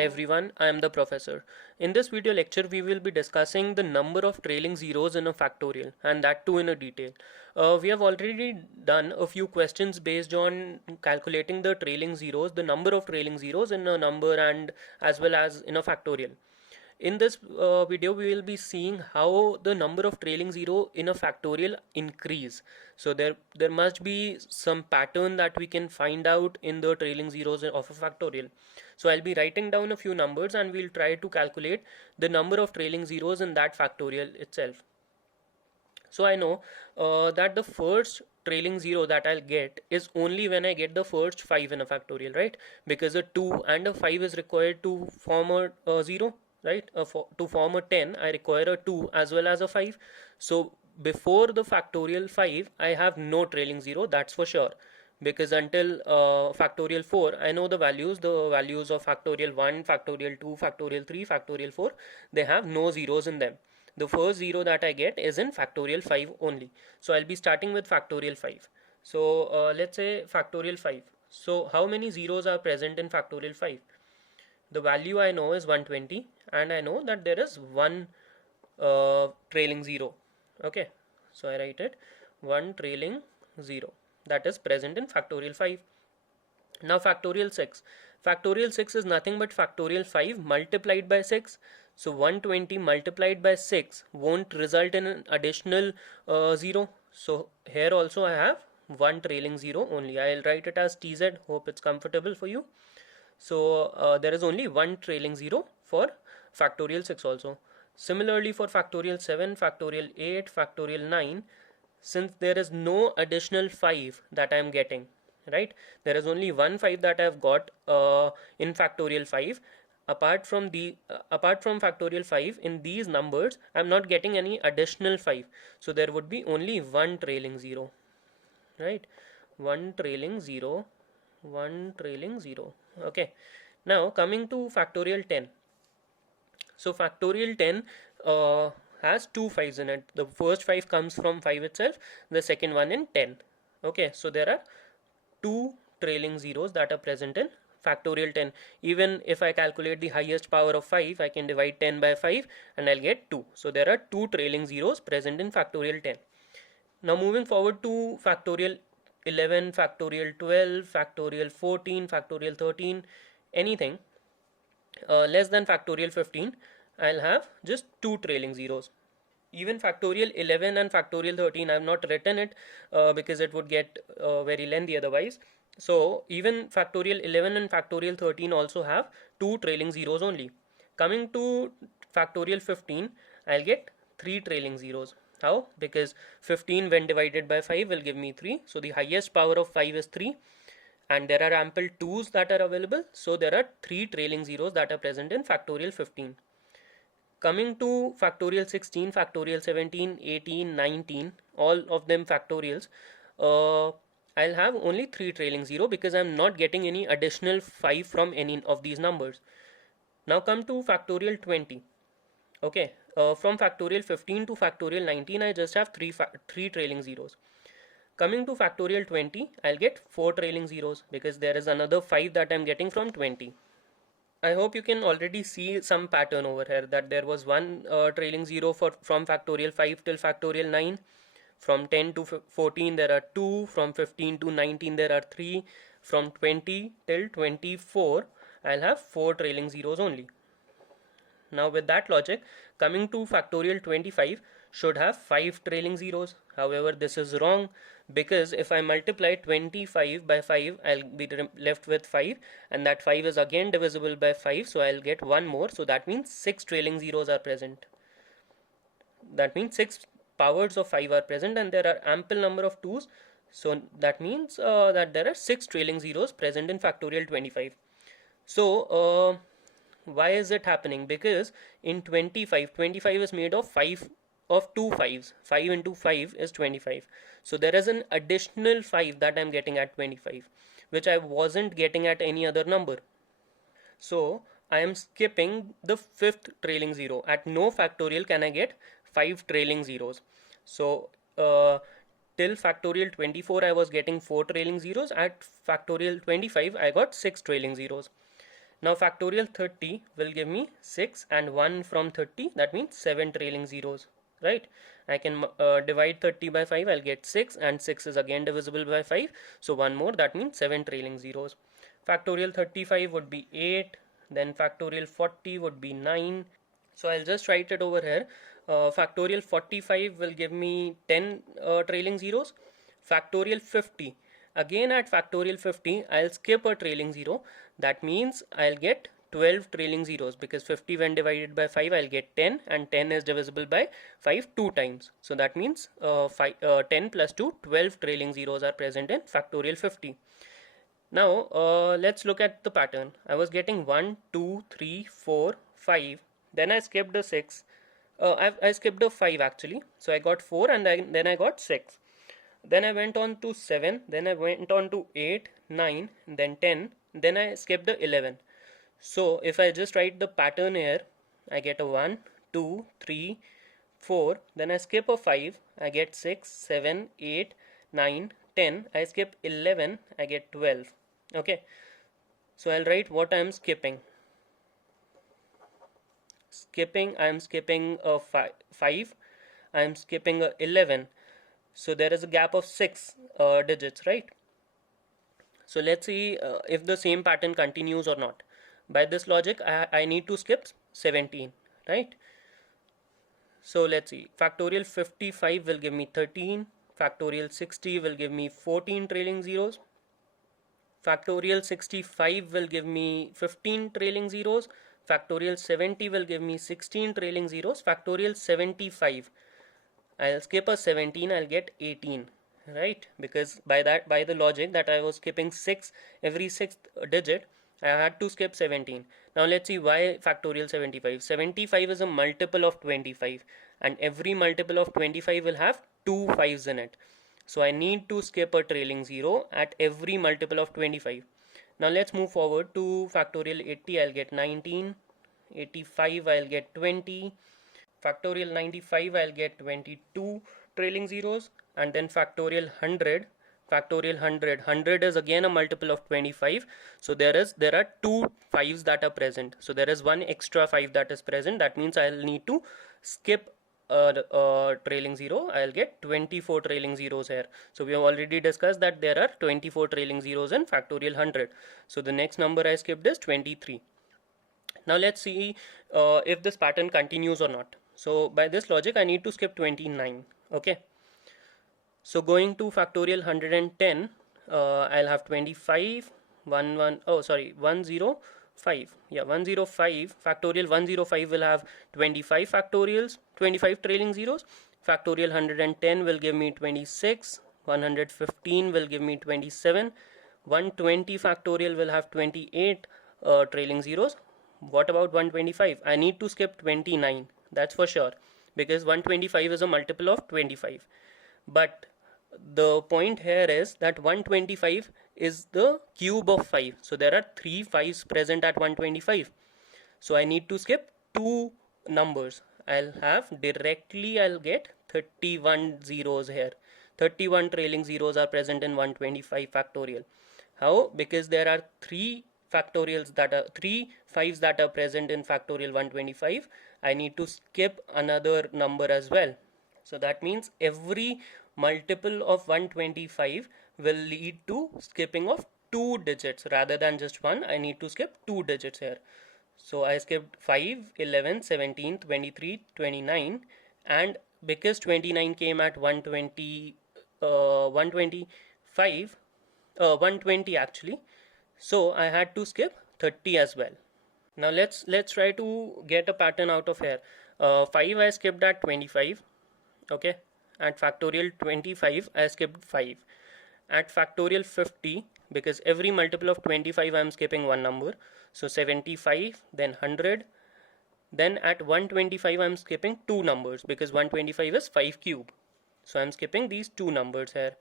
Hi everyone, I am the professor. In this video lecture, we will be discussing the number of trailing zeros in a factorial, and that too in a detail. We have already done a few questions based on calculating the trailing zeros, the number of trailing zeros in a number and as well as in a factorial. In this video, we will be seeing how the number of trailing zero in a factorial increase. So there must be some pattern that we can find out in the trailing zeros of a factorial. So I'll be writing down a few numbers and we'll try to calculate the number of trailing zeros in that factorial itself. So I know that the first trailing zero that I'll get is only when I get the first 5 in a factorial, right? Because a 2 and a 5 is required to form a 0, right? To form a 10, I require a 2 as well as a 5. So before the factorial 5, I have no trailing zero, that's for sure. Because until factorial 4, I know the values of factorial 1, factorial 2, factorial 3, factorial 4, they have no zeros in them. The first zero that I get is in factorial 5 only. So I'll be starting with factorial 5. So let's say factorial 5. So how many zeros are present in factorial 5? The value I know is 120 and I know that there is one trailing zero. Okay, so I write it, one trailing zero that is present in factorial 5. Now factorial 6. Factorial 6 is nothing but factorial 5 multiplied by 6. So 120 multiplied by 6 won't result in an additional 0. So here also I have one trailing 0 only. I'll write it as TZ. Hope it's comfortable for you. So there is only one trailing 0 for factorial 6 also. Similarly for factorial 7, factorial 8, factorial 9, since there is no additional 5 that I am getting, right? There is only one 5 that I have got in factorial 5. Apart from factorial 5, in these numbers I am not getting any additional 5. So there would be only one trailing 0, right? One trailing 0, one trailing 0. Okay. Now coming to factorial 10. So factorial 10 has two 5s in it. The first 5 comes from 5 itself, the second one in 10. Okay, so there are two trailing zeros that are present in factorial 10. Even if I calculate the highest power of 5, I can divide 10 by 5 and I'll get 2. So there are two trailing zeros present in factorial 10. Now moving forward to factorial 11, factorial 12, factorial 14, factorial 13, anything less than factorial 15, I'll have just two trailing zeros. Even factorial 11 and factorial 13, I have not written it because it would get very lengthy otherwise. So even factorial 11 and factorial 13 also have two trailing zeros only. Coming to factorial 15, I'll get three trailing zeros. How? Because 15 when divided by 5 will give me 3. So the highest power of 5 is 3. And there are ample 2's that are available. So there are three trailing zeros that are present in factorial 15. Coming to factorial 16, factorial 17, 18, 19, all of them factorials, I'll have only three trailing zero because I'm not getting any additional 5 from any of these numbers. Now come to factorial 20. Okay, from factorial 15 to factorial 19, I just have three trailing zeros. Coming to factorial 20, I'll get 4 trailing zeros because there is another 5 that I'm getting from 20. I hope you can already see some pattern over here, that there was one trailing zero from factorial 5 till factorial 9. From 10 to 14 there are 2. From 15 to 19 there are 3. From 20 till 24 I'll have 4 trailing zeros only. Now with that logic, coming to factorial 25 should have 5 trailing zeros. However, this is wrong because if I multiply 25 by 5, I'll be left with 5, and that 5 is again divisible by 5, so I'll get one more. So that means 6 trailing zeros are present. That means 6 powers of 5 are present and there are ample number of 2's. So that means that there are 6 trailing zeros present in factorial 25. So why is it happening? Because in 25 is made of 5 of two 5's. 5 into 5 is 25. So there is an additional 5 that I'm getting at 25, which I wasn't getting at any other number. So I am skipping the fifth trailing zero. At no factorial can I get 5 trailing zeros. So till factorial 24 I was getting 4 trailing zeros. At factorial 25 I got 6 trailing zeros. Now factorial 30 will give me 6 and 1 from 30, that means 7 trailing zeros, right? I can divide 30 by 5, I'll get 6, and 6 is again divisible by 5, so one more, that means 7 trailing zeros. Factorial 35 would be 8, then factorial 40 would be 9. So I'll just write it over here. Factorial 45 will give me 10 trailing zeros. Factorial 50, again at factorial 50 I'll skip a trailing zero, that means I'll get 12 trailing zeros, because 50 when divided by 5 I'll get 10, and 10 is divisible by 5 two times, so that means 10 plus 2, 12 trailing zeros are present in factorial 50. Now let's look at the pattern. I was getting 1, 2, 3, 4, 5, then I skipped a 6. I skipped a 5 actually, so I got 4, and then I got 6. Then I went on to 7, then I went on to 8, 9, then 10, then I skipped the 11. So if I just write the pattern here, I get a 1, 2, 3, 4, then I skip a 5, I get 6, 7, 8, 9, 10, I skip 11, I get 12. Okay, so I'll write what I am skipping. I am skipping a 5, I am skipping a 11. So there is a gap of 6 digits, right? So let's see if the same pattern continues or not. By this logic, I need to skip 17, right? So let's see. Factorial 55 will give me 13. Factorial 60 will give me 14 trailing zeros. Factorial 65 will give me 15 trailing zeros. Factorial 70 will give me 16 trailing zeros. Factorial 75, I'll skip a 17, I'll get 18, right? Because by the logic that I was skipping 6 every 6th digit, I had to skip 17. Now let's see why factorial 75. 75 is a multiple of 25, and every multiple of 25 will have 2 5s in it. So I need to skip a trailing zero at every multiple of 25. Now let's move forward to factorial 80. I'll get 19. 85 I'll get 20. Factorial 95 I'll get 22 trailing zeros, and then factorial 100. Factorial 100 is again a multiple of 25, so there are 2 5s that are present, so there is one extra 5 that is present. That means I'll need to skip a trailing zero. I'll get 24 trailing zeros here. So we have already discussed that there are 24 trailing zeros in factorial 100, so the next number I skipped is 23. Now let's see if this pattern continues or not. So by this logic I need to skip 29. Okay, so going to factorial 110, I'll have 25 105. Yeah, 105. Factorial 105 will have 25 factorials, 25 trailing zeros. Factorial 110 will give me 26. 115 will give me 27. 120 factorial will have 28 trailing zeros. What about 125? I need to skip 29, that's for sure, because 125 is a multiple of 25. But the point here is that 125 is the cube of 5. So there are 3 5s present at 125. So I need to skip 2 numbers. I'll get 31 zeros here. 31 trailing zeros are present in 125 factorial. How? Because there are 3 factorials that are 3 5s that are present in factorial 125. I need to skip another number as well. So that means every multiple of 125 will lead to skipping of 2 digits rather than just one. I need to skip 2 digits here. So I skipped 5, 11, 17, 23, 29, and because 29 came at 120 actually, so I had to skip 30 as well. Now let's try to get a pattern out of here. 5 I skipped at 25. Okay, at factorial 25 I skipped 5. At factorial 50, because every multiple of 25 I am skipping one number, so 75, then 100. Then at 125 I am skipping 2 numbers, because 125 is 5 cube, so I am skipping these 2 numbers here.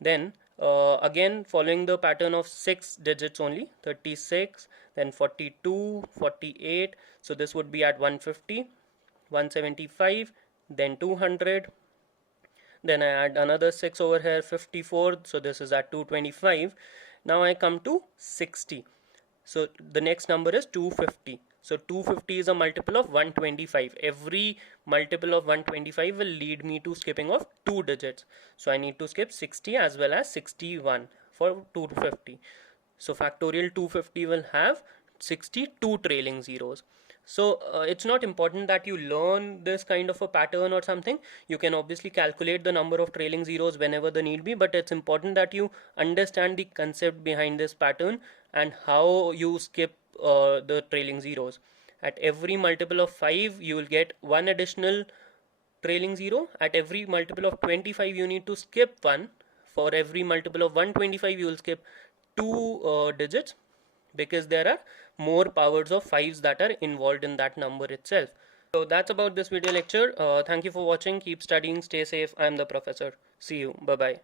Then again following the pattern of 6 digits only, 36, then 42, 48, so this would be at 150, 175, then 200, then I add another 6 over here, 54, so this is at 225. Now I come to 60. So the next number is 250. So 250 is a multiple of 125. Every multiple of 125 will lead me to skipping of 2 digits. So I need to skip 60 as well as 61 for 250. So factorial 250 will have 62 trailing zeros. So it's not important that you learn this kind of a pattern or something. You can obviously calculate the number of trailing zeros whenever the need be, but it's important that you understand the concept behind this pattern and how you skip the trailing zeros. At every multiple of 5, you will get one additional trailing zero. At every multiple of 25, you need to skip one. For every multiple of 125, you will skip two digits, because there are more powers of 5s that are involved in that number itself. So that's about this video lecture. Thank you for watching. Keep studying, stay safe. I am the professor. See you. Bye bye.